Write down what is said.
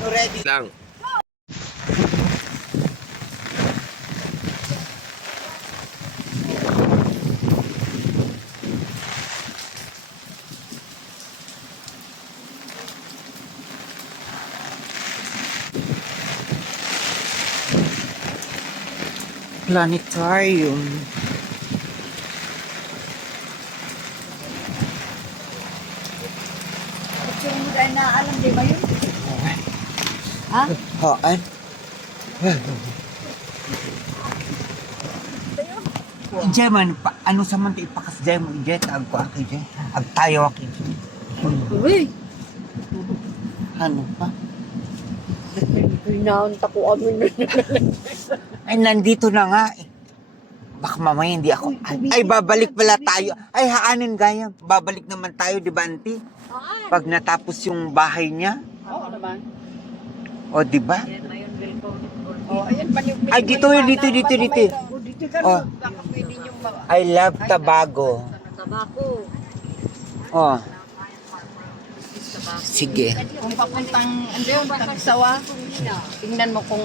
Ready lang. Planetarium. Picture mo dahil naalam, di ba yun? Ha? Haan. Diyan man, ano sa man ipakas diyan mo, diyan, taag ko aki diyan. Ag tayo aki diyan. Uy! Ano pa? Pinaunta ko kami. Ay, nandito na nga eh. Baka mamaya hindi ako. Ay, babalik pala tayo. Ay, haanin gaya. Babalik naman tayo, di ba, auntie? Pag natapos yung bahay niya. Oo naman. O, di ba? Oh, ayan pa yung... Ay, dito. Dito ka Oh. baka pwede yung mga... I love Tabago. Tabako. Oh. Sige. Kung papuntang, ano yun, Tagsawa, tingnan mo kung...